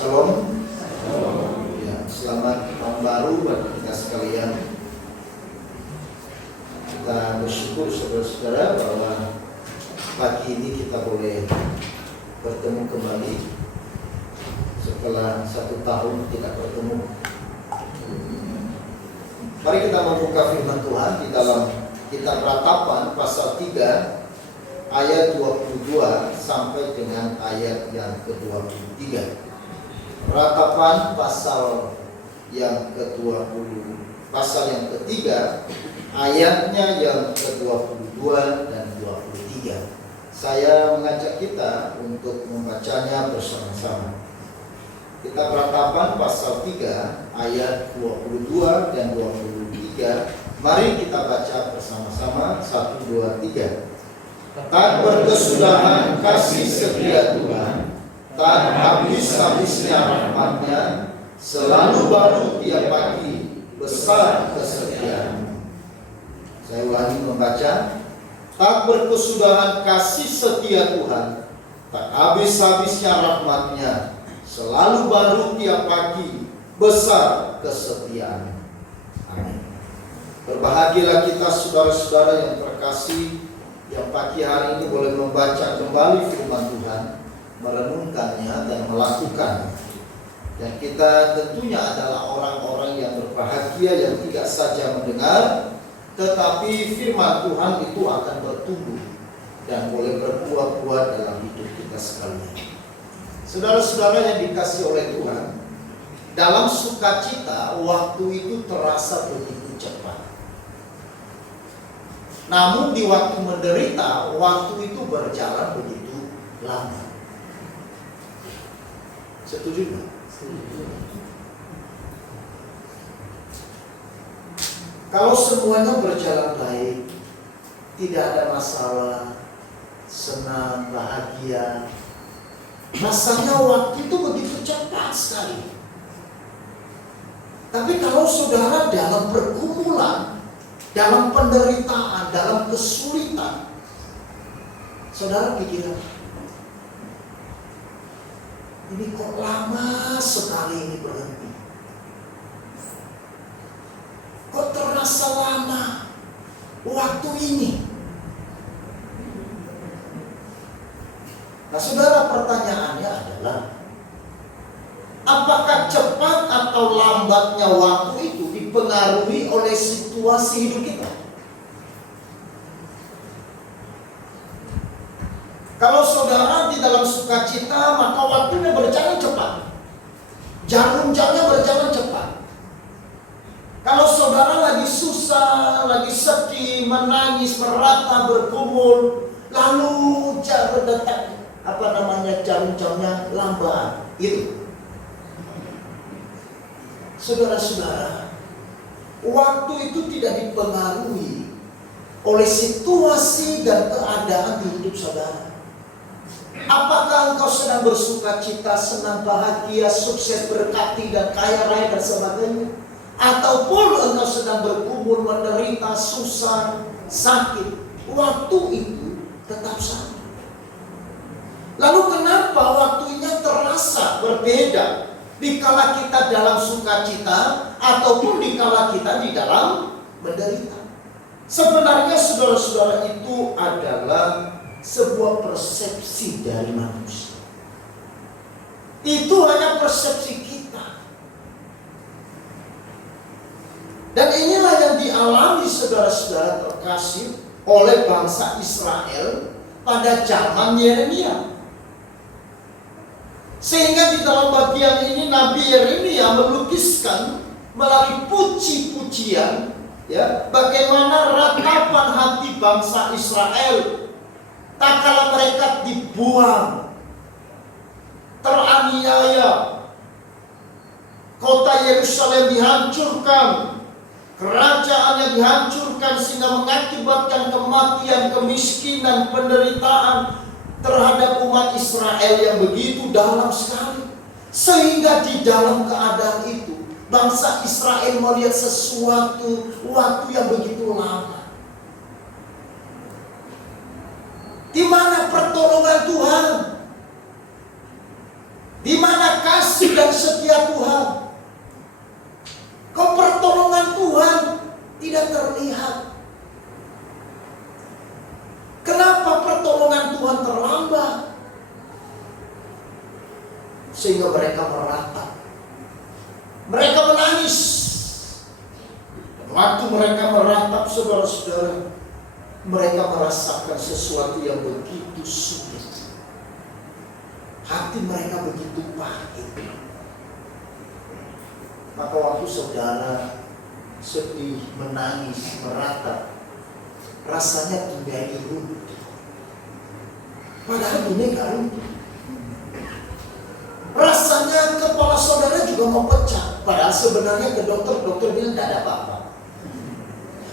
Shalom. Ya, selamat tahun baru buat kita sekalian. Kita bersyukur saudara-saudara bahwa pagi ini kita boleh bertemu kembali setelah 1 tahun tidak bertemu. Mari kita membuka firman Tuhan di dalam kitab Ratapan pasal 3 ayat 22 sampai dengan ayat yang ke-23. Ratapan pasal yang pasal yang ketiga, ayatnya yang ke-22 dan 23. Saya mengajak kita untuk membacanya bersama-sama. Kita Ratapan pasal 3 ayat 22 dan 23. Mari kita baca bersama-sama. 1, 2, 3. Tak berkesudahan kasih setia Tuhan, tak habis-habisnya rahmat-Nya, selalu baru tiap pagi, besar kesetiaan. Saya ulangi membaca. Tak berkesudahan kasih setia Tuhan, tak habis-habisnya rahmat-Nya, selalu baru tiap pagi, besar kesetiaan. Amin. Berbahagialah kita saudara-saudara yang terkasih, yang pagi hari ini boleh membaca kembali firman Tuhan, merenungkannya dan melakukan. Dan kita tentunya adalah orang-orang yang berbahagia yang tidak saja mendengar, tetapi firman Tuhan itu akan bertumbuh dan boleh berbuah-buah dalam hidup kita sekalian. Saudara-saudara yang dikasihi oleh Tuhan, dalam sukacita waktu itu terasa begitu cepat. Namun di waktu menderita, waktu itu berjalan begitu lama. Setuju nggak? Kalau semuanya berjalan baik, tidak ada masalah, senang, bahagia, rasanya waktu itu begitu cepat sekali. Tapi kalau saudara dalam pergumulan, dalam penderitaan, dalam kesulitan, saudara pikir, ini kok lama sekali ini berhenti. Kok terasa lama waktu ini. Nah saudara, pertanyaannya adalah, apakah cepat atau lambatnya waktu itu dipengaruhi oleh situasi hidup kita? Kalau saudara di dalam sukacita, maka waktunya berjalan cepat. Jarum jamnya berjalan cepat. Kalau saudara lagi susah, lagi sedih, menangis, merata, bergumul, lalu jarum jamnya lambat. Itu. Saudara-saudara, waktu itu tidak dipengaruhi oleh situasi dan keadaan di hidup saudara. Apakah engkau sedang bersuka cita, senang, bahagia, sukses, berkati, dan kaya raya dan sebagainya? Ataupun engkau sedang bergumul, menderita, susah, sakit? Waktu itu tetap sama. Lalu kenapa waktunya terasa berbeda dikala kita dalam sukacita ataupun dikala kita di dalam menderita? Sebenarnya saudara-saudara, itu adalah sebuah persepsi dari manusia. Itu hanya persepsi kita. Dan inilah yang dialami saudara-saudara terkasih oleh bangsa Israel pada zaman Yeremia. Sehingga di dalam bagian ini Nabi Yeremia melukiskan melalui puji-pujian, ya, bagaimana ratapan hati bangsa Israel tak kala mereka dibuang, teraniaya, kota Yerusalem dihancurkan, kerajaannya dihancurkan, sehingga mengakibatkan kematian, kemiskinan, penderitaan terhadap umat Israel yang begitu dalam sekali. Sehingga di dalam keadaan itu, bangsa Israel melihat sesuatu waktu yang begitu lama. Di mana pertolongan Tuhan? Di mana kasih sehingga mereka meratap. Mereka menangis. Dan waktu mereka meratap, saudara-saudara, mereka merasakan sesuatu yang begitu sulit. Hati mereka begitu pahit. Maka waktu saudara sedih, menangis, meratap, rasanya dunia ini runtuh. Padahal dunia gak runtuh. Rasanya kepala saudara juga mau pecah. Padahal sebenarnya ke dokter bilang tidak ada apa-apa.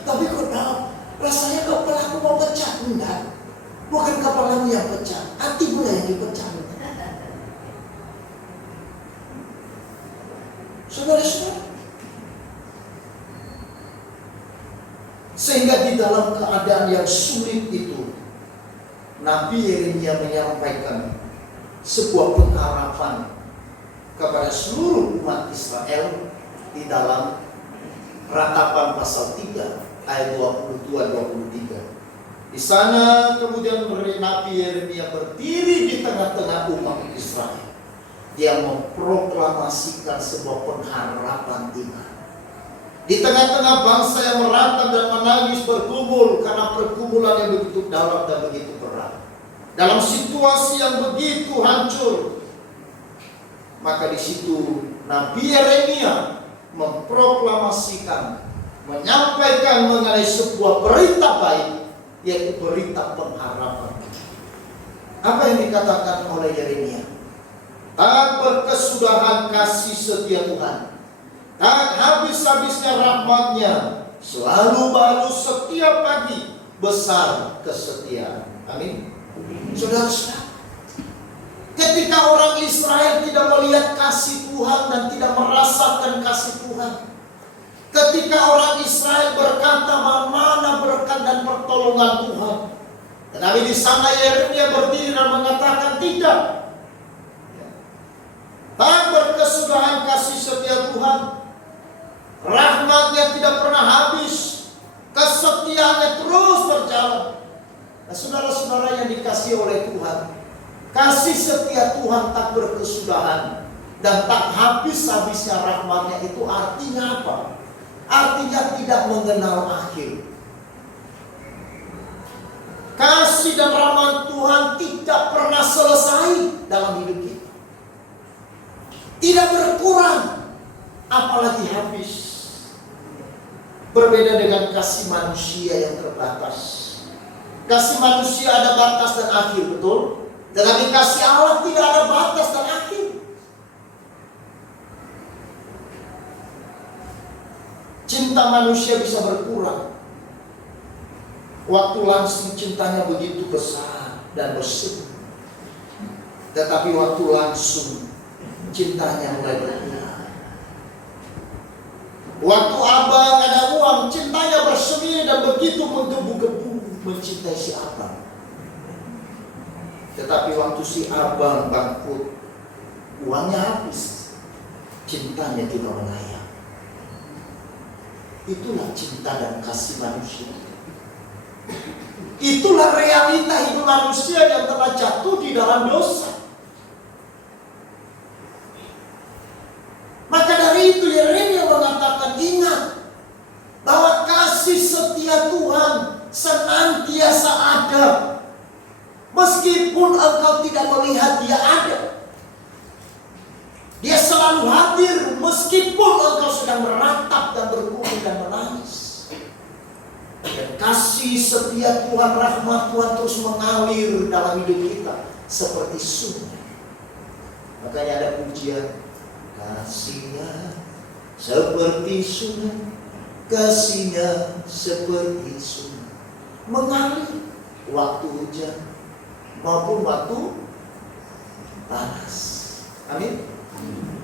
Tapi kok tahu, rasanya kepalaku mau pecah. Enggak, bukan kepalamu yang pecah, hatimu yang dipecah. Saudara-saudara, sehingga di dalam keadaan yang sulit itu, Nabi Yeremia menyampaikan sebuah pengharapan kepada seluruh umat Israel di dalam Ratapan pasal 3 ayat 22-23. Di sana kemudian Nabi Yeremia berdiri di tengah-tengah umat Israel. Dia memproklamasikan sebuah pengharapan iman. Di tengah-tengah bangsa yang meratap dan menangis bergumul karena pergumulan yang begitu dalam dan begitu berat. Dalam situasi yang begitu hancur, maka di situ Nabi Yeremia memproklamasikan, menyampaikan mengenai sebuah berita baik, yaitu berita pengharapan. Apa yang dikatakan oleh Yeremia? Tak berkesudahan kasih setia Tuhan, tak habis-habisnya rahmat-Nya, selalu baru setiap pagi, besar kesetiaan. Amin. Saudara-saudara, ketika orang Israel tidak melihat kasih Tuhan dan tidak merasakan kasih Tuhan, ketika orang Israel berkata mana berkat dan pertolongan Tuhan, tetapi di sana Yeremia berdiri dan mengatakan tidak. Tak berkesudahan kasih setia Tuhan, rahmat-Nya tidak pernah habis, kesetiaannya terus berjalan. Nah, saudara-saudara yang dikasihi oleh Tuhan, kasih setia Tuhan tak berkesudahan dan tak habis-habisnya rahmat-Nya itu artinya apa? Artinya tidak mengenal akhir. Kasih dan rahmat Tuhan tidak pernah selesai dalam hidup kita. Tidak berkurang, apalagi habis. Berbeda dengan kasih manusia yang terbatas. Kasih manusia ada batas dan akhir, betul? Tetapi kasih Allah tidak ada batas dan akhir. Cinta manusia bisa berkurang. Waktu langsung cintanya begitu besar dan bersih. Tetapi waktu langsung cintanya mulai berkurang. Waktu abang ada uang, cintanya bersemi dan begitu menggebu-gebu mencintai si abang. Tetapi waktu si abang bangkrut, uangnya habis, cintanya tidak melayang. Itulah cinta dan kasih manusia. Itulah realita hidup manusia yang telah jatuh di dalam dosa. Maka dari itu Yeremia mengatakan, ingat bahwa kasih setia Tuhan senantiasa ada. Meskipun engkau tidak melihat Dia ada, Dia selalu hadir meskipun engkau sedang meratap dan bergumul dan menangis. Dan kasih setia Tuhan, rahmat Tuhan terus mengalir dalam hidup kita seperti sungai. Makanya ada pujian, kasih-Nya seperti sungai, kasih-Nya seperti sungai, mengalir waktu hujan maupun waktu panas. Amin.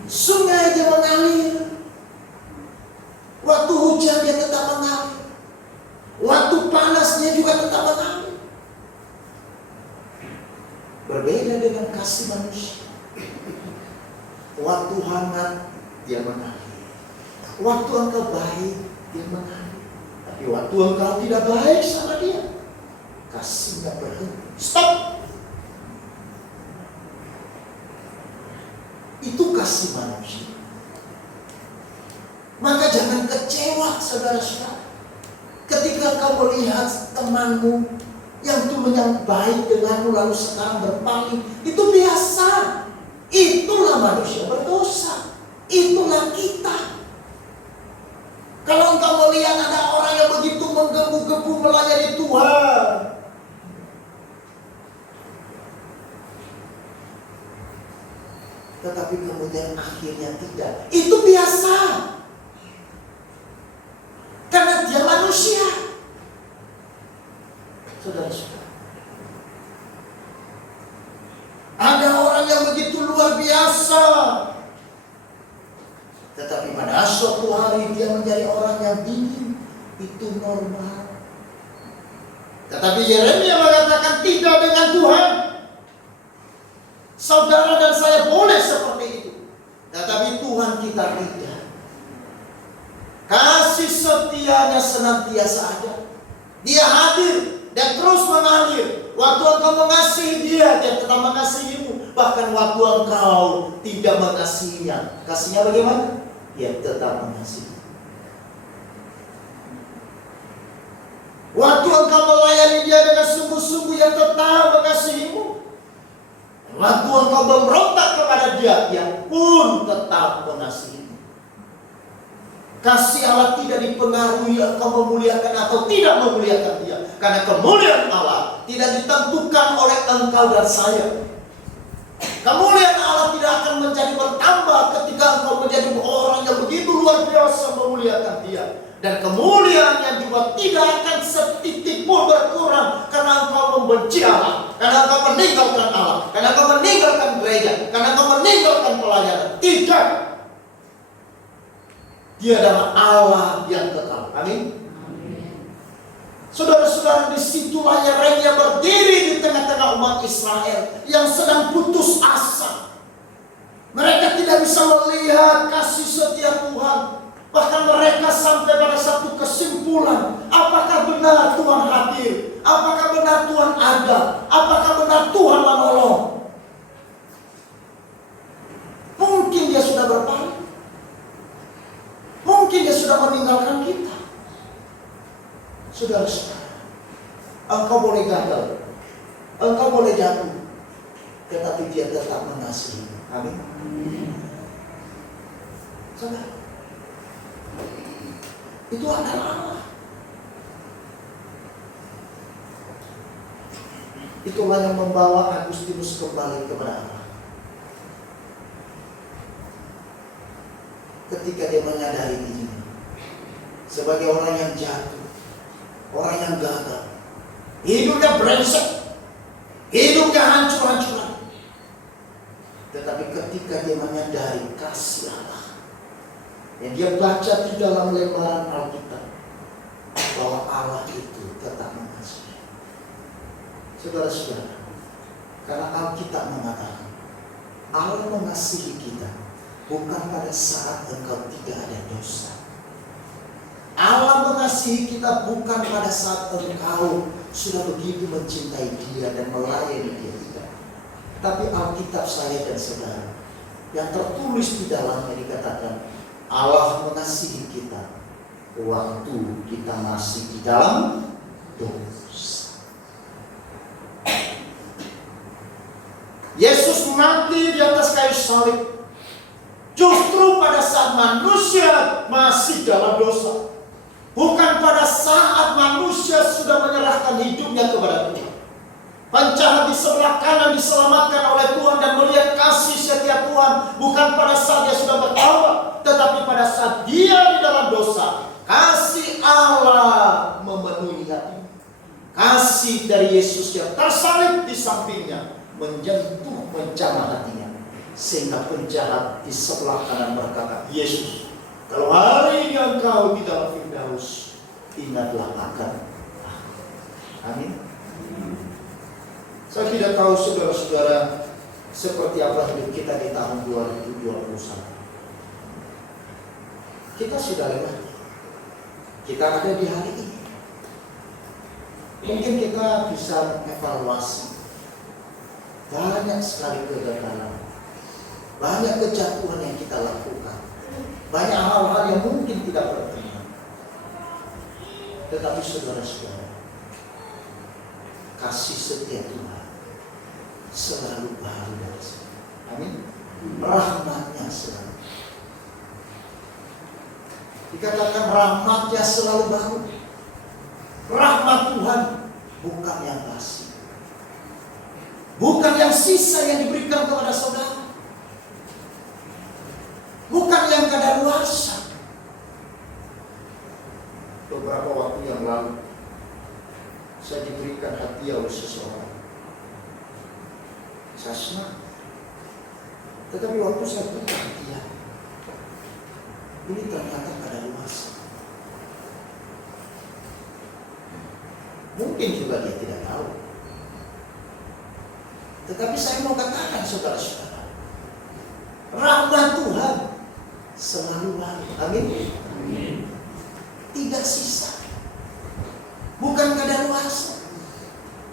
Sungai aja mengalir, waktu hujan dia tetap mengalir, waktu panasnya juga tetap mengalir. Berbeda dengan kasih manusia. Waktu hangat dia mengalir, waktu engkau baik dia mengalir. Tapi waktu engkau tidak baik sama dia, kasihnya berhenti. Stop. kasih manusia. Maka jangan kecewa saudara-saudara ketika kau melihat temanmu yang dulunya baik denganmu lalu sekarang berpaling. Itu biasa. Itulah manusia berdosa. Itulah kita. Kalau engkau melihat ada orang yang begitu menggebu-gebu melayani Tuhan, tetapi kemudian akhirnya tidak, itu biasa. Karena dia manusia. Saudara-saudara, ada orang yang begitu luar biasa, tetapi pada suatu hari dia menjadi orang yang dingin. Itu normal. Tetapi Yeremia mengatakan tidak dengan Tuhan. Saudara dan saya boleh seperti itu, tetapi Tuhan kita tidak. Kasih setianya senantiasa ada. Dia hadir dan terus mengalir. Waktu engkau mengasihi dia, dia tetap mengasihimu. Bahkan waktu engkau tidak mengasihinya, kasihnya bagaimana? Dia tetap mengasihi. Waktu engkau melayani dia dengan sungguh-sungguh, yang tetap mengasihimu. Waktu engkau memberontak kepada dia, dia pun tetap mengasihimu. Kasih Allah tidak dipengaruhi engkau memuliakan atau tidak memuliakan dia. Karena kemuliaan Allah tidak ditentukan oleh engkau dan saya. Kemuliaan Allah tidak akan menjadi bertambah ketika engkau menjadi orang yang begitu luar biasa memuliakan dia. Dan kemuliaannya juga tidak akan setitik pun berkurang karena engkau membenci Allah, karena engkau meninggalkan Allah, karena engkau meninggalkan gereja, karena engkau meninggalkan pelayanan. Tidak. Dia adalah Allah yang kekal. Amin. Saudara-saudara, disitulah Yeremia berdiri di tengah-tengah umat Israel yang sedang putus asa. Mereka tidak bisa melihat kasih setia Tuhan. Bahkan mereka sampai pada satu kesimpulan, apakah benar Tuhan hadir? Apakah benar Tuhan ada? Apakah benar Tuhan menolong? Mungkin dia sudah berpaling. Mungkin dia sudah meninggalkan kita. Saudara-saudara, engkau boleh gagal, engkau boleh jatuh, tetapi dia tetap mengasihi. Amin. Saudara, itu adalah Allah. Itulah yang membawa Agustinus kembali kepada Allah. Ketika dia menyadari ini, sebagai orang yang jatuh, orang yang gagal, hidupnya brengsek, hidupnya hancur-hancuran. Tetapi ketika dia menyadari kasih Allah yang dia baca di dalam lembaran Alkitab, bahwa Allah itu tetap mengasihi. Saudara-saudara, karena Alkitab mengatakan Allah mengasihi kita bukan pada saat engkau tidak ada dosa. Allah mengasihi kita bukan pada saat engkau sudah begitu mencintai dia dan melayani dia, tidak. Tapi Alkitab saya dan saudara, yang tertulis di dalamnya dikatakan Allah mengasihi kita waktu kita masih di dalam dosa. Yesus mati di atas kayu salib justru pada saat manusia masih dalam dosa. Bukan pada saat manusia sudah menyerahkan hidupnya kepada Tuhan. Penjahat di sebelah kanan diselamatkan oleh Tuhan dan melihat kasih setia Tuhan. Bukan pada saat dia sudah bertaubat, tetapi pada saat dia di dalam dosa. Kasih Allah memenuhi hati. Kasih dari Yesus yang tersalib di sampingnya menyentuh, menjamah hatinya. Sehingga penjahat di sebelah kanan berkata, Yesus, kalau hari ini engkau di dalam Firdaus, ingatlah akan aku. Amin. Saya tidak tahu saudara-saudara seperti apa hidup kita di tahun 2021. Kita sudah lewat. Kita ada di hari ini. Mungkin kita bisa mengevaluasi banyak sekali kegagalan, banyak kejatuhan yang kita lakukan, banyak hal-hal yang mungkin tidak berkenan. Tetapi saudara-saudara, kasih setia Tuhan selalu baru dari sini. Amin. Rahmatnya selalu. Dikatakan rahmatnya selalu baru. Rahmat Tuhan bukan yang basi, bukan yang sisa yang diberikan kepada saudara, bukan yang kadaluarsa. Beberapa waktu yang lalu saya diberikan hadiah oleh seseorang. Saya senang. Tetapi waktu saya buka hadiah, ini ternyata kadaluarsa. Mungkin juga dia tidak tahu. Tetapi saya mau katakan saudara-saudara, rahmat Tuhan selalu baru. Amin. Tidak sisa. Bukan kadaluarsa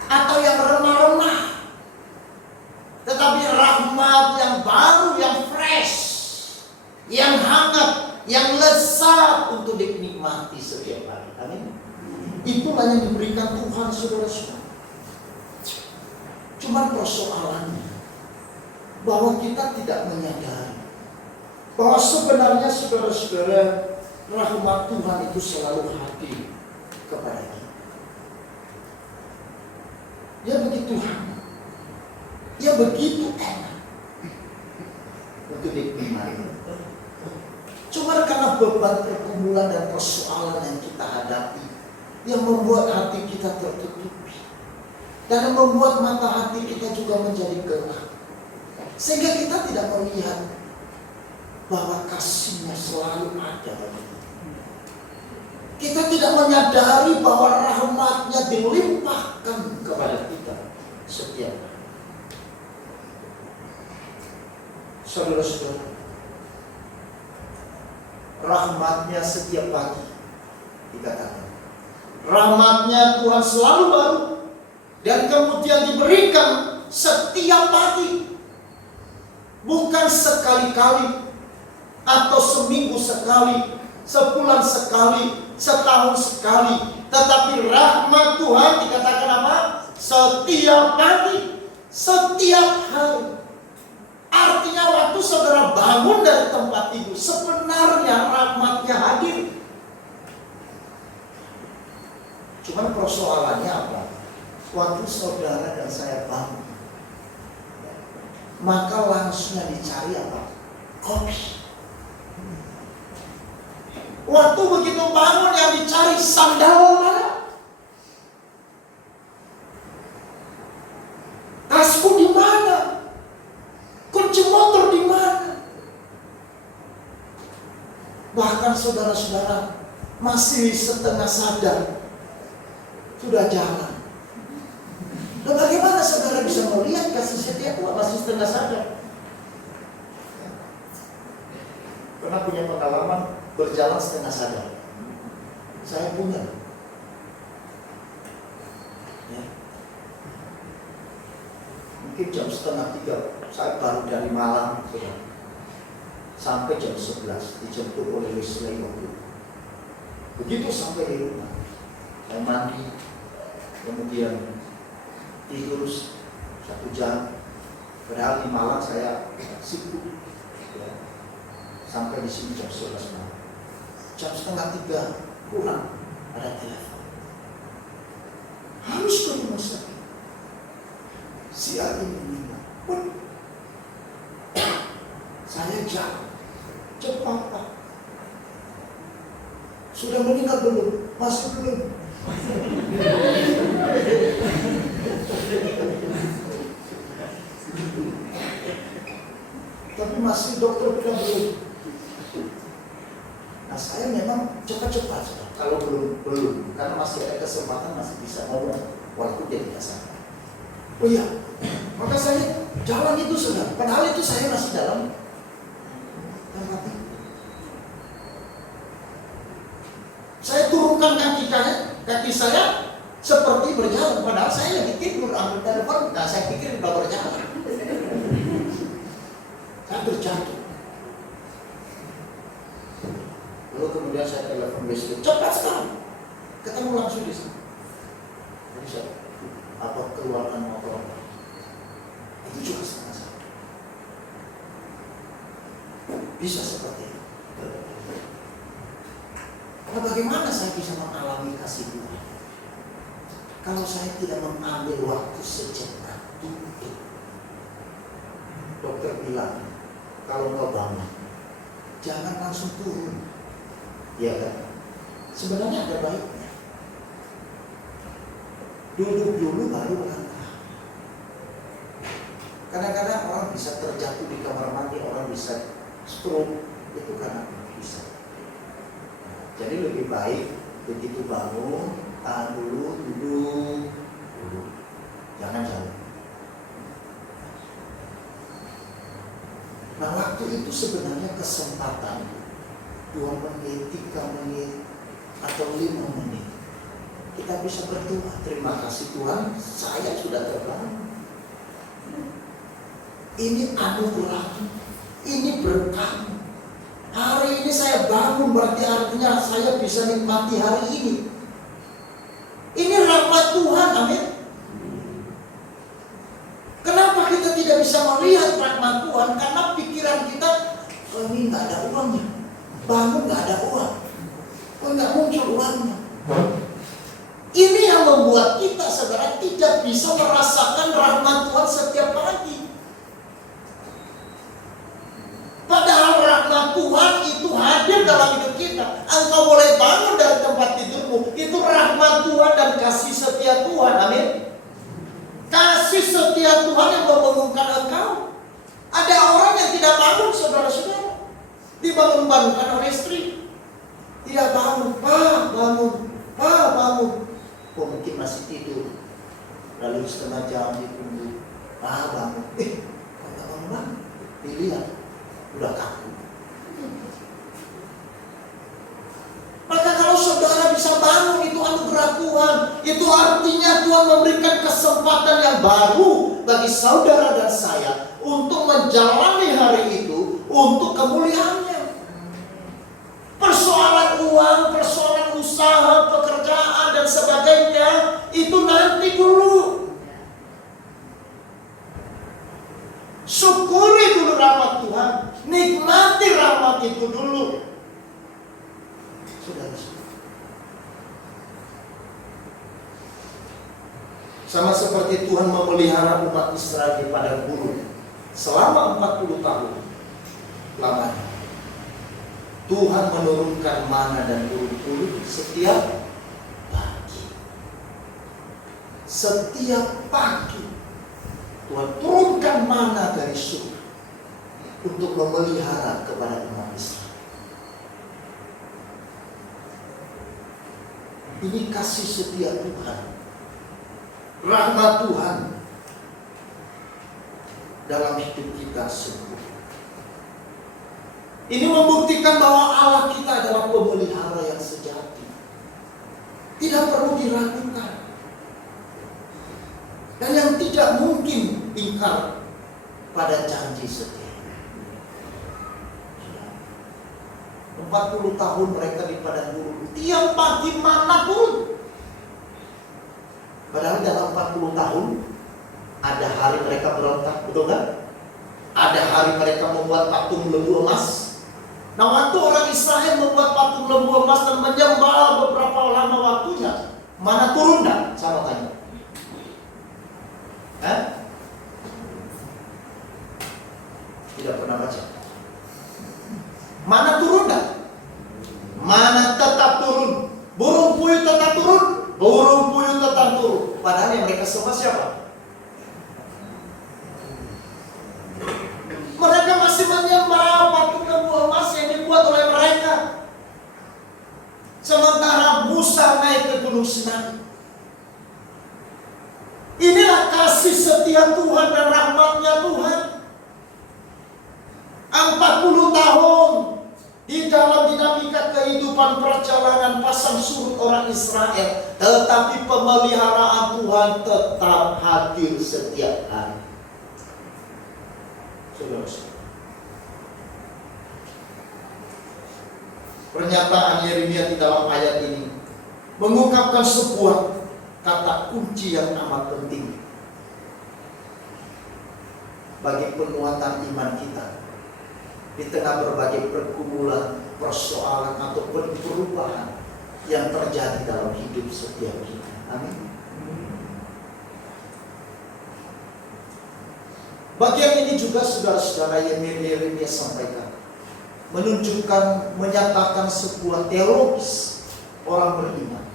atau yang remah-remah, tetapi rahmat yang baru, yang fresh, yang hangat, yang lezat untuk dinikmati setiap hari. Amin. Itulah yang diberikan Tuhan, saudara-saudara. Cuma persoalannya bahwa kita tidak menyadari bahwa sebenarnya saudara-saudara, rahmat Tuhan itu selalu hadir kepada kita. Ya begitu hangat, ya begitu enak untuk dinikmati. Cuma karena beban pergumulan dan persoalan yang kita hadapi, yang membuat hati kita tertutupi, dan membuat mata hati kita juga menjadi gelap, sehingga kita tidak melihat bahwa kasih-Nya selalu ada bagi kita. Kita tidak menyadari bahwa rahmat-Nya dilimpahkan kepada kita setiap hari. Saudara-saudara, rahmat-Nya setiap pagi dikatakan. Rahmat-Nya Tuhan selalu baru, dan kemudian diberikan setiap pagi. Bukan sekali-kali atau seminggu sekali, sebulan sekali, setahun sekali, tetapi rahmat Tuhan dikatakan apa? Setiap pagi, setiap hari. Artinya waktu saudara bangun dari tempat tidur, sebenarnya rahmat-Nya hadir. Cuman persoalannya apa? Waktu saudara dan saya bangun, maka langsung dicari apa? Kopi. Waktu begitu bangun yang dicari sandal mana? Tasku di mana? Kunci motor di mana? Bahkan saudara-saudara masih setengah sadar sudah jalan. Dan bagaimana saudara bisa melihat kasih setia Tuhan masih setengah sadar? Pernah punya pengalaman berjalan setengah sadar? Saya punya. Ya. Mungkin jam 2:30 saya baru dari Malang, sampai jam 11 dijemput oleh Wesley waktu. Begitu sampai di rumah, saya mandi, kemudian tidur 1 jam. Padahal di Malang saya sibuk. Ya. Sampai di sini jam 11 malam. Jam 2:30 kurang ada telepon. Harus ke rumah sakit. Si Adi meninggal. Saya jalan cepat, Pak. Sudah meninggal belum? Masih belum. Tapi masih dokter bilang belum. Nah, saya memang cepat-cepat. Kalau belum, karena masih ada kesempatan, masih bisa ngobrol walaupun dia tidak sadar. Oh iya, maka saya jalan itu sudah. Padahal itu saya masih dalam tempat itu. Saya turunkan kaki saya seperti berjalan. Padahal saya lagi tidur, ambil telepon. Nah, saya pikir udah berjalan. Saya terjatuh. Lalu kemudian saya telepon besok, cepat sekali, ketemu langsung di sana. Jadi saya keluarkan motor, itu juga sama saya. Bisa seperti itu. Nah, bagaimana saya bisa mengalami kasih Tuhan kalau saya tidak mengambil waktu sejenak untuk? Dokter bilang, kalau kau bangun, jangan langsung turun. Ya kan? Sebenarnya ada baiknya. Duduk dulu baru langkah. Kadang-kadang orang bisa terjatuh di kamar mandi, orang bisa stroke, itu karena bisa. Jadi lebih baik begitu bangun, tahan dulu, duduk dulu. Jangan jalan. Nah, waktu itu sebenarnya kesempatan 2 menit, 3 menit, atau 5 menit. Kita bisa berdoa, terima kasih Tuhan, saya sudah terbangun. Ini anugerah, ini berkah. Hari ini saya bangun, berarti artinya saya bisa nikmati hari ini. Ini rahmat Tuhan, amin. Kenapa kita tidak bisa melihat rahmat Tuhan? Karena pikiran kita, oh ini nggak ada uangnya, bangun nggak ada uang, oh nggak muncul uangnya. Ini yang membuat kita saudara tidak bisa merasakan rahmat Tuhan setiap pagi. Padahal rahmat Tuhan itu hadir dalam hidup kita. Engkau boleh bangun dari tempat tidurmu, itu rahmat Tuhan dan kasih setia Tuhan, amin. Kasih setia Tuhan yang membangunkan engkau. Ada orang yang tidak bangun, saudara-saudara, dibangun-bangunkan oleh istri. Tidak bangun, Pak bangun, Pak bangun. Oh mungkin masih tidur. Lalu setengah jam ditunggu, Pak bangun. Kok tak bangun? Dilihat, udah kaku. Maka kalau saudara bisa bangun, itu anugerah Tuhan. Itu artinya Tuhan memberikan kesempatan yang baru bagi saudara dan saya untuk menjalani hari itu untuk kemuliaannya. Persoalan uang, persoalan usaha, pekerjaan dan sebagainya itu nanti dulu. Syukuri dulu rahmat Tuhan, nikmati rahmat itu dulu. Saudara-saudara, sama seperti Tuhan memelihara umat Israel di padang gurun selama 40 tahun lamanya. Tuhan menurunkan mana dan burung-burung setiap pagi. Setiap pagi Tuhan turunkan mana dari surga untuk memelihara kepada umat Israel. Ini kasih setia Tuhan, rahmat Tuhan dalam hidup kita semua. Ini membuktikan bahwa Allah kita adalah pemelihara yang sejati. Tidak perlu diragukan. Dan yang tidak mungkin ingkar pada janji setia. 40 tahun mereka di padang gurun, tiap pagi mana pun. Padahal dalam 40 tahun ada hari mereka berontak, betul kan? Ada hari mereka membuat patung lembu emas. Nah, waktu orang Israel membuat patung lembu emas dan menyembah beberapa lama waktunya, mana turun dah? Sama tanya. Tidak pernah baca. Mana turun dah? Mana tetap turun? Burung puyuh tetap turun? Burung puyuh tetap turun. Padahal yang mereka sembah siapa? Mereka masih menyembah patung lembu emas yang dibuat oleh mereka. Sementara Musa naik ke Gunung Sinai. Inilah kasih setia Tuhan dan rahmatnya Tuhan. 40 tahun di dalam dinamika kehidupan perjalanan pasang surut orang Israel, tetapi pemeliharaan Tuhan tetap hadir setiap hari. Saudara-saudara, Pernyataan Yeremia di dalam ayat ini mengungkapkan sebuah kata kunci yang amat penting bagi penguatan iman kita di tengah berbagai pergumulan, persoalan atau perubahan yang terjadi dalam hidup setiap kita. Amin. Bagian ini juga saudara-saudara Yeremia sampaikan, menunjukkan, menyatakan sebuah teologis orang beriman,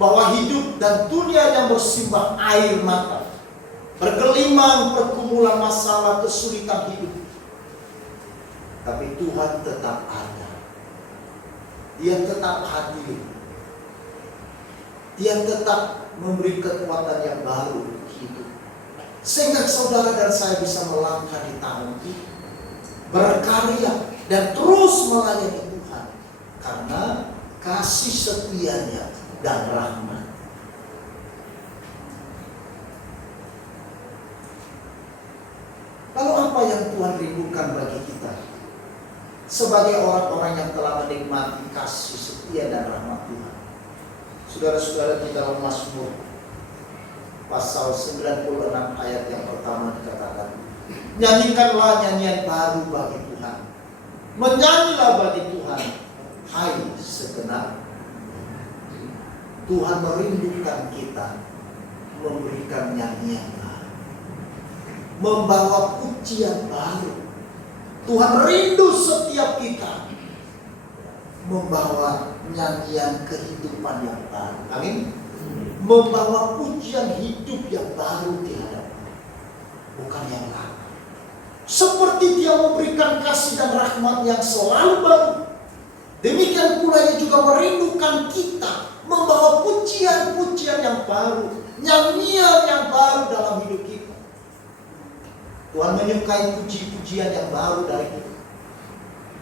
bahwa hidup dan dunia yang bersimbah air mata, bergelimang pergumulan masalah kesulitan hidup, tapi Tuhan tetap ada. Dia tetap hadir. Dia tetap memberi kekuatan yang baru hidup, sehingga saudara dan saya bisa melangkah di tahun ini, berkarya dan terus melayani Tuhan karena kasih setianya dan rahmat. Lalu apa yang Tuhan rindukan bagi kita sebagai orang-orang yang telah menikmati kasih setia dan rahmat Tuhan? Saudara-saudara, di dalam Mazmur pasal 96 ayat yang pertama dikatakan, nyanyikanlah nyanyian baru bagi Tuhan, menyanyilah bagi Tuhan, hai segenap. Tuhan merindukan kita memberikan nyanyian baru, membawa pujian baru. Tuhan rindu setiap kita membawa nyanyian kehidupan yang baru. Amin. Membawa pujian hidup yang baru di hadapan, bukan yang lama. Seperti Dia memberikan kasih dan rahmat yang selalu baru, demikian pula Ia juga merindukan kita membawa pujian-pujian yang baru, nyanyian yang baru dalam hidup kita. Tuhan menyukai puji-pujian yang baru dari kita.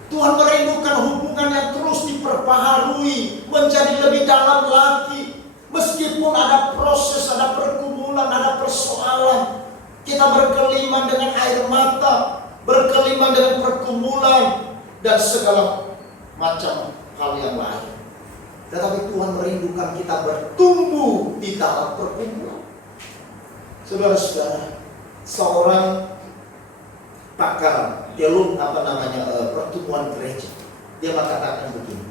Tuhan merindukan hubungan yang terus diperbaharui, menjadi lebih dalam lagi. Meskipun ada proses, ada pergumulan, ada persoalan, kita berkelimang dengan air mata, berkelimang dengan pergumulan dan segala macam hal yang lain. Tetapi Tuhan merindukan kita bertumbuh di dalam pergumulan. Saudara-saudara, seorang pakar teolog pertumbuhan gereja, dia mengatakan begini: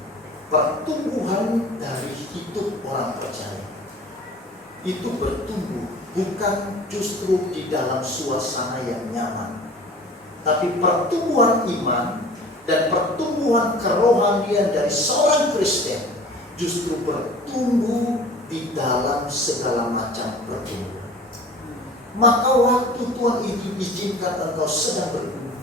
pertumbuhan dari hidup orang percaya itu bertumbuh bukan justru di dalam suasana yang nyaman, tapi pertumbuhan iman dan pertumbuhan kerohanian dari seorang Kristen justru bertumbuh di dalam segala macam pergumulan. Maka waktu Tuhan izinkan engkau sedang bergumul,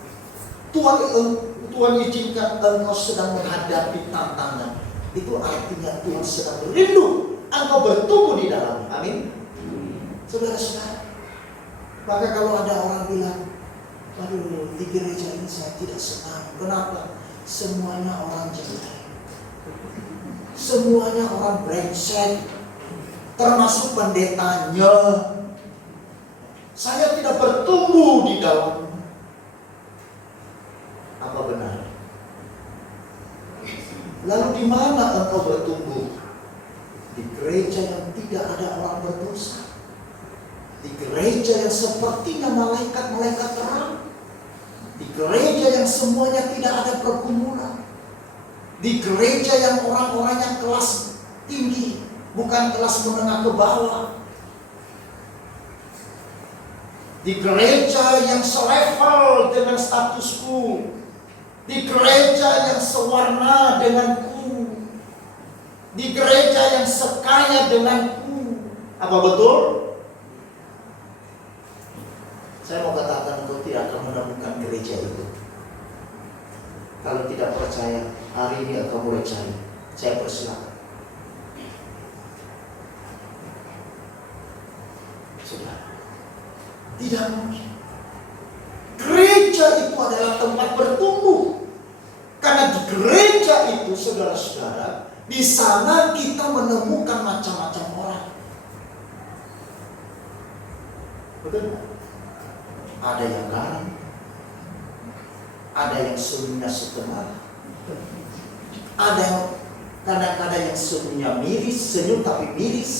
Tuhan izinkan engkau sedang menghadapi tantangan, itu artinya Tuhan sedang rindu engkau bertumbuh di dalamnya. Amin. Saudara-saudara, maka kalau ada orang bilang, aduh, di gereja ini saya tidak senang. Kenapa? Semuanya orang jelek, semuanya orang brengsek, termasuk pendetanya. Saya tidak bertumbuh di dalamnya. Apa benar? Lalu di mana engkau bertumbuh? Di gereja yang tidak ada orang berdosa, di gereja yang sepertinya malaikat-malaikat terang, di gereja yang semuanya tidak ada pergumulan, di gereja yang orang-orangnya kelas tinggi, bukan kelas menengah ke bawah, di gereja yang selevel dengan statusku, di gereja yang sewarna denganku, di gereja yang sekaya denganku. Apa betul? Saya mau katakan, engkau tidak akan menemukan gereja itu. Kalau tidak percaya, hari ini engkau mulai cari. Saya persilakan. Sudah. Tidak mungkin. Gereja itu adalah tempat bertumbuh. Karena di gereja itu, saudara-saudara, di sana kita menemukan macam-macam orang. Betul? Ada yang garang, ada yang sulitnya setengah, Ada yang kadang-kadang yang senyumnya miris, senyum tapi miris.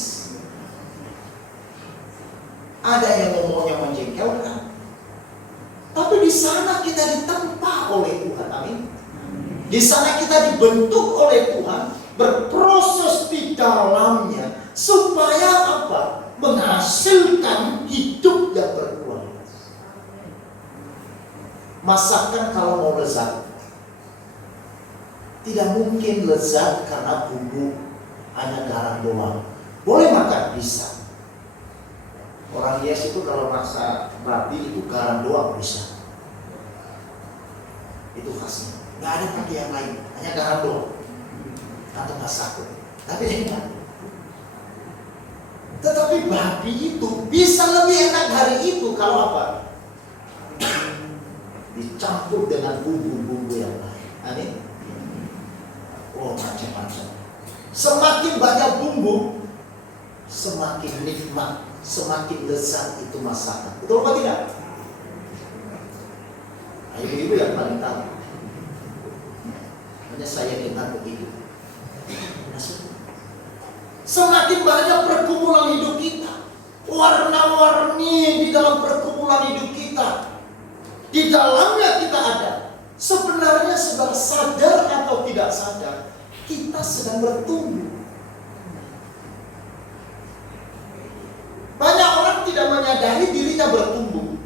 Ada yang ngomongnya menjengkelkan. Tapi di sana kita ditempa oleh Tuhan. Amin. Di sana kita dibentuk oleh Tuhan, berproses di dalamnya supaya apa? Menghasilkan hidup yang berkualitas. Masakan kalau mau lezat, tidak mungkin lezat karena bumbu hanya garam doang. Boleh makan? Bisa. Orang Yes itu kalau masak babi itu garam doang bisa. Itu khasnya. Nggak ada pakai yang lain, hanya garam doang. Atau masak. Tapi enak. Tetapi babi itu bisa lebih enak dari itu kalau apa? Dicampur dengan bumbu-bumbu yang lain. Amin. Oh, macam-macam. Semakin banyak bumbu, semakin nikmat, semakin lezat itu masakan. Betul apa tidak? Nah, ibu-ibu yang paling tahu. Hanya saya dengar begitu. Semakin banyak pergumulan hidup kita, warna-warni di dalam pergumulan hidup kita, di dalamnya kita ada. Sebenarnya saudara sadar atau tidak sadar, kita sedang bertumbuh. Banyak orang tidak menyadari dirinya bertumbuh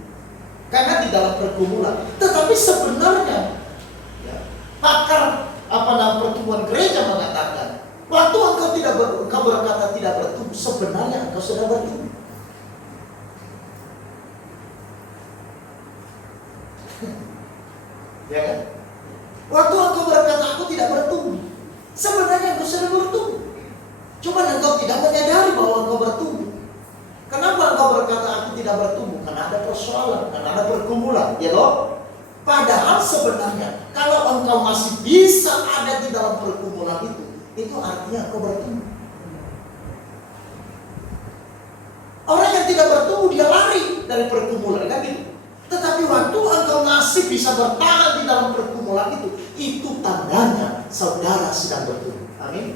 karena di dalam pergumulan. Tetapi sebenarnya pakar pertumbuhan gereja mengatakan, waktu engkau berkata tidak bertumbuh, sebenarnya engkau sudah bertumbuh. Ya kan? Waktu engkau berkata aku tidak bertumbuh, sebenarnya engkau sudah bertumbuh. Cuma engkau tidak menyadari bahwa engkau bertumbuh. Kenapa engkau berkata aku tidak bertumbuh? Karena ada persoalan, karena ada pergumulan, ya toh? Padahal sebenarnya kalau engkau masih bisa ada di dalam pergumulan itu artinya engkau bertumbuh. Orang yang tidak bertumbuh dia lari dari pergumulan, kan gitu. Tetapi waktu engkau masih bisa bertahan di dalam pergumulan itu tandanya saudara sedang bertumbuh. Amin.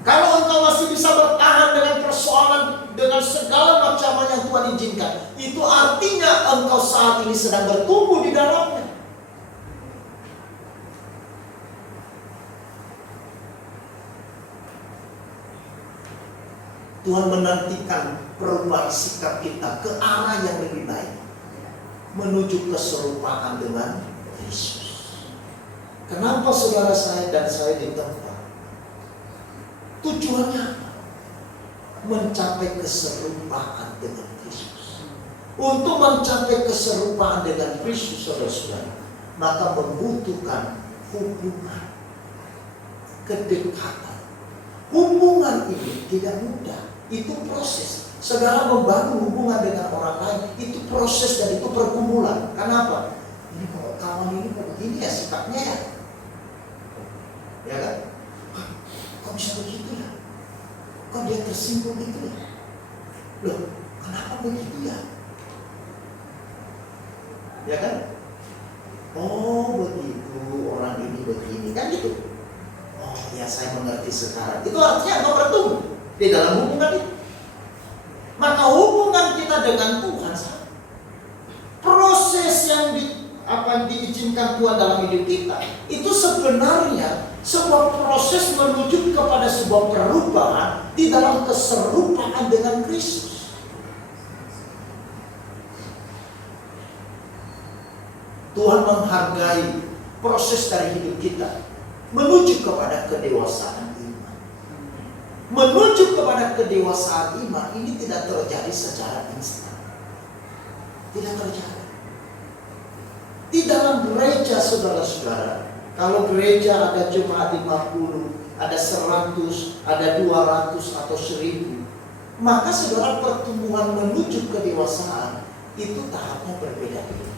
Kalau engkau masih bisa bertahan dengan persoalan, dengan segala macam yang Tuhan izinkan, itu artinya engkau saat ini sedang bertumbuh di dalamnya. Tuhan menantikan perubahan sikap kita ke arah yang lebih baik, menuju keserupaan dengan Yesus. Kenapa saudara saya dan saya ditempa? Tujuannya apa? Mencapai keserupaan dengan Kristus. Untuk mencapai keserupaan dengan Kristus, saudara-saudara, maka membutuhkan hubungan, kedekatan. Hubungan ini tidak mudah. Itu proses. Saudara membangun hubungan dengan orang lain, itu proses dan itu pergumulan. Kenapa? Ini kalau kawan ini kok begini ya sikapnya ya? Ya kan? Kok bisa begitu ya? Kok dia tersinggung gitu ya? Loh, kenapa begitu ya? Ya kan? Oh begitu, orang ini begini, kan gitu. Oh ya, saya mengerti sekarang. Itu artinya engkau bertumbuh di dalam hubungan itu. Maka hubungan kita dengan Tuhan, proses yang diizinkan Tuhan dalam hidup kita, itu sebenarnya sebuah proses menuju kepada sebuah perubahan di dalam keserupaan dengan Kristus. Tuhan menghargai proses dari hidup kita menuju kepada kedewasaan iman. Menuju kepada kedewasaan iman ini tidak terjadi secara instan. Tidak terjadi. Di dalam gereja, saudara-saudara, kalau gereja ada jemaat 50, ada 100, ada 200 atau 1000, maka saudara pertumbuhan menuju kedewasaan itu tahapnya berbeda-beda.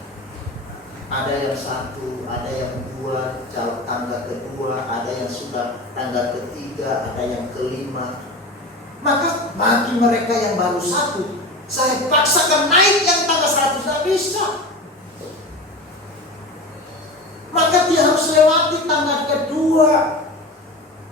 Ada yang 1, ada yang 2, tangga kedua, ada yang sudah tangga ketiga, ada yang kelima. Maka bagi mereka yang baru 1, saya paksakan naik yang tangga 100, tidak bisa. Maka dia harus lewati tangga kedua,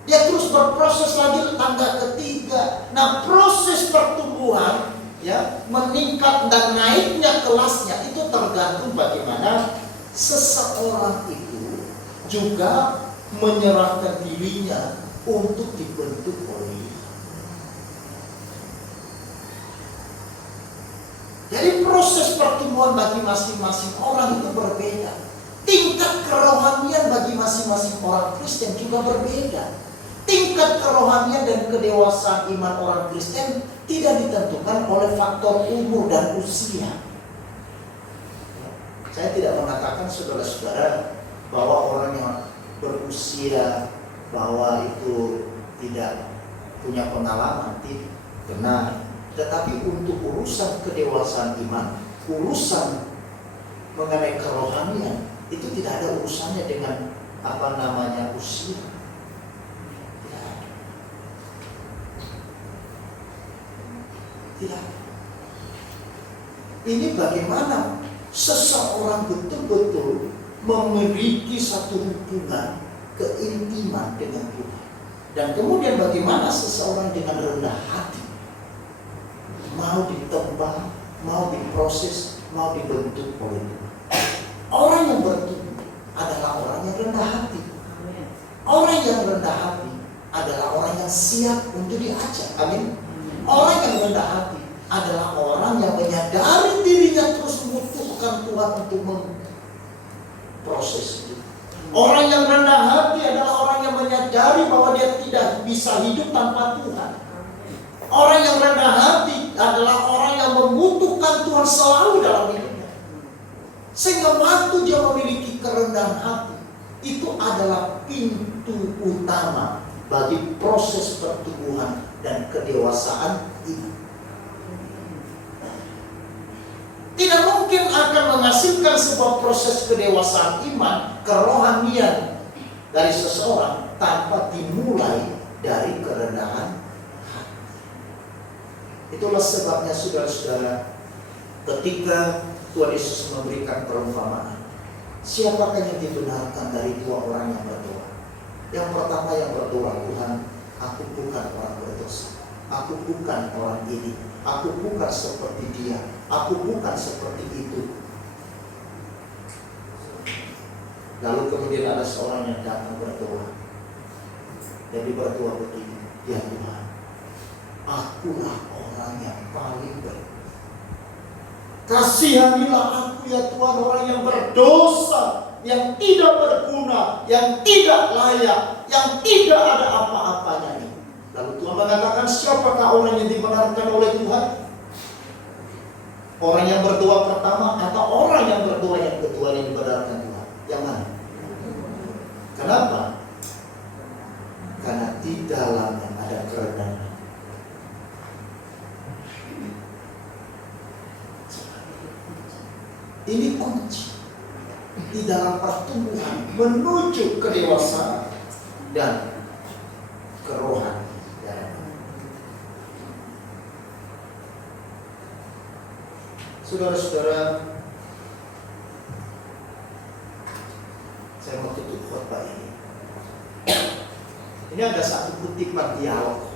Dia terus berproses lagi tangga ketiga. Nah, proses pertumbuhan ya, meningkat dan naiknya kelasnya itu tergantung bagaimana seseorang itu juga menyerahkan dirinya untuk dibentuk oleh Dia. Jadi proses pertumbuhan bagi masing-masing orang itu berbeda. Tingkat kerohanian bagi masing-masing orang Kristen juga berbeda. Tingkat kerohanian dan kedewasaan iman orang Kristen tidak ditentukan oleh faktor umur dan usia. Saya tidak mengatakan saudara-saudara bahwa orang yang berusia bahwa itu tidak punya pengalaman, benar. Tetapi untuk urusan kedewasaan iman, urusan mengenai kerohanian, itu tidak ada urusannya dengan usia. Tidak. Ini bagaimana seseorang betul-betul memiliki satu hubungan keintiman dengan Tuhan. Dan kemudian bagaimana seseorang dengan rendah hati mau ditembak, mau diproses, mau dibentuk oleh Tuhan. Orang yang bertumbuh adalah orang yang rendah hati. Orang yang rendah hati adalah orang yang siap untuk diajar. Amin. Orang yang rendah hati adalah orang yang menyadari dirinya terus membutuhkan Tuhan untuk memproses itu. Orang yang rendah hati adalah orang yang menyadari bahwa dia tidak bisa hidup tanpa Tuhan. Orang yang rendah hati adalah orang yang membutuhkan Tuhan selalu dalam hidupnya. Sehingga waktu dia memiliki kerendahan hati, itu adalah pintu utama bagi proses pertumbuhan dan kedewasaan ini. Tidak mungkin akan menghasilkan sebuah proses kedewasaan iman, kerohanian dari seseorang tanpa dimulai dari kerendahan hati. Itulah sebabnya saudara-saudara, ketika Tuhan Yesus memberikan perumpamaan, siapakah yang dibenarkan dari dua orang yang berdoa? Yang pertama yang berdoa, Tuhan, aku bukan orang berdosa. Aku bukan orang ini. Aku bukan seperti dia. Aku bukan seperti itu. Lalu kemudian ada seorang yang datang berdoa. Jadi berdoa begini, ya Tuhan, akulah orang yang paling baik. Kasihanilah aku ya Tuhan, orang yang berdosa, yang tidak berguna, yang tidak layak, yang tidak ada apa-apanya ini. Lalu Tuhan mengatakan, siapakah orang yang dibenarkan oleh Tuhan? Orang yang berdoa pertama atau orang yang berdoa yang kedua yang dibenarkan Tuhan? Yang mana? Kenapa? Karena di dalamnya ada kerendahan. Ini kunci di dalam pertumbuhan menuju kedewasaan dan kerohanian. Saudara-saudara, saya mau tutup khotbah ini. Ini ada satu kutipan dialog.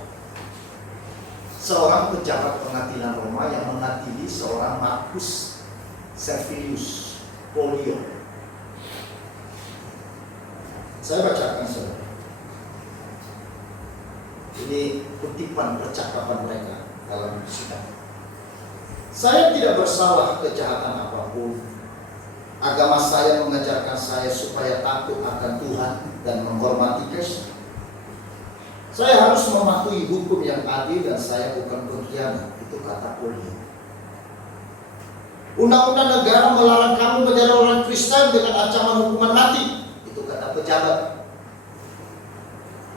Seorang pejabat pengadilan Roma yang mengadili seorang Marcus Servilius Polio. Saya bacakan saudara. Ini kutipan percakapan mereka dalam sidang. Saya tidak bersalah kejahatan apapun. Agama saya mengajarkan saya supaya takut akan Tuhan dan menghormati Kristus. Saya harus mematuhi hukum yang adil dan saya bukan pengkhianat. Itu kata Polio. Undang-undang negara melarang kamu menjadi orang Kristen dengan ancaman hukuman mati. Itu kata pejabat.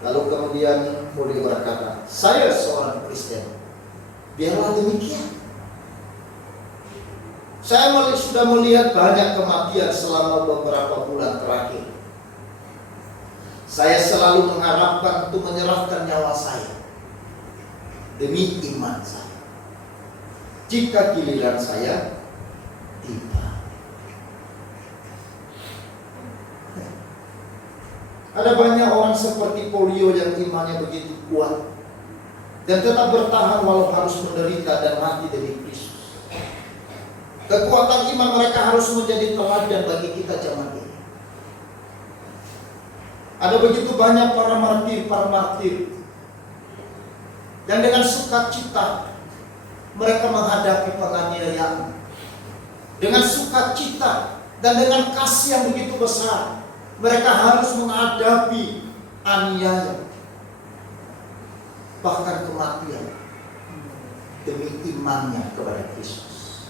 Lalu kemudian Polio berkata, saya seorang Kristen. Biarlah demikian. Saya sudah melihat banyak kematian selama beberapa bulan terakhir. Saya selalu mengharapkan untuk menyerahkan nyawa saya demi iman saya. Jika giliran saya tiba. Ada banyak orang seperti polio yang imannya begitu kuat dan tetap bertahan walau harus menderita dan mati demi Kristus. Kekuatan iman mereka harus menjadi teladan bagi kita zaman ini. Ada begitu banyak para martir yang dengan sukacita mereka menghadapi penganiayaan. Dengan sukacita dan dengan kasih yang begitu besar, mereka harus menghadapi aniaya, bahkan kematian demi imannya kepada Kristus.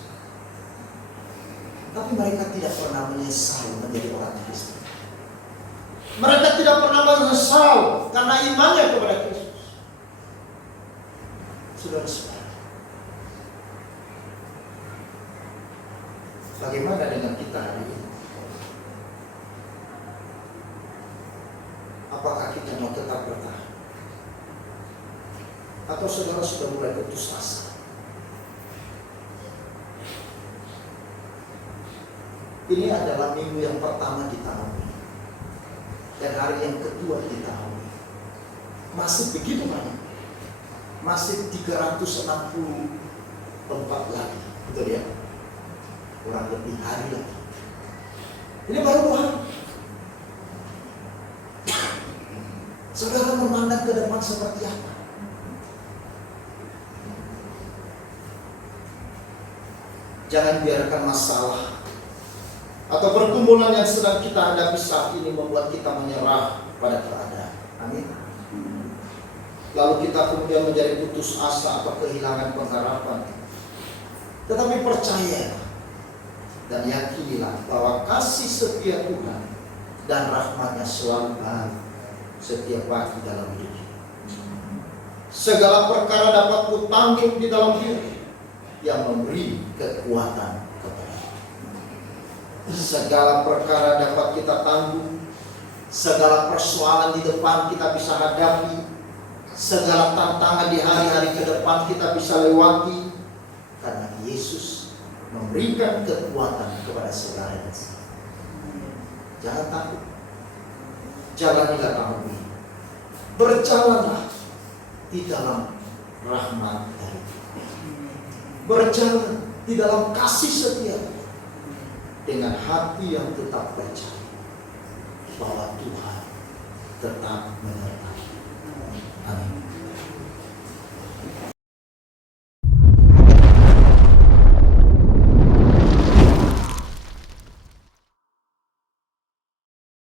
Tapi mereka tidak pernah menyesal menjadi orang Kristen. Mereka tidak pernah menyesal karena imannya kepada Kristus. Saudara-saudara, bagaimana dengan kita hari ini? Apakah kita mau tetap bertahan? Atau saudara sudah mulai putus asa? Ini adalah minggu yang pertama di tahun ini dan hari yang kedua di tahun ini. Masih begitu banyak. Masih 364 lagi. Betul ya? Kurang lebih hari lagi. Ini baru 2 hari. Saudara memandang ke depan seperti apa? Jangan biarkan masalah atau pergumulan yang sedang kita hadapi saat ini membuat kita menyerah pada keadaan. Amin. Lalu kita kemudian menjadi putus asa atau kehilangan pengharapan. Tetapi percayalah dan yakinilah bahwa kasih setia Tuhan dan rahmat-Nya selalu baru setiap pagi dalam hidup. Segala perkara dapat kutanggung di dalam Dia yang memberi kekuatan kepada kita. Segala perkara dapat kita tanggung. Segala persoalan di depan kita bisa hadapi. Segala tantangan di hari-hari ke depan kita bisa lewati karena Yesus memberikan kekuatan kepada saudara dan saya. Jangan takut. Jalanilah tahun ini. Berjalanlah di dalam rahmat dari Tuhan. Berjalan di dalam kasih setia dengan hati yang tetap percaya bahwa Tuhan tetap menyertai. Amin.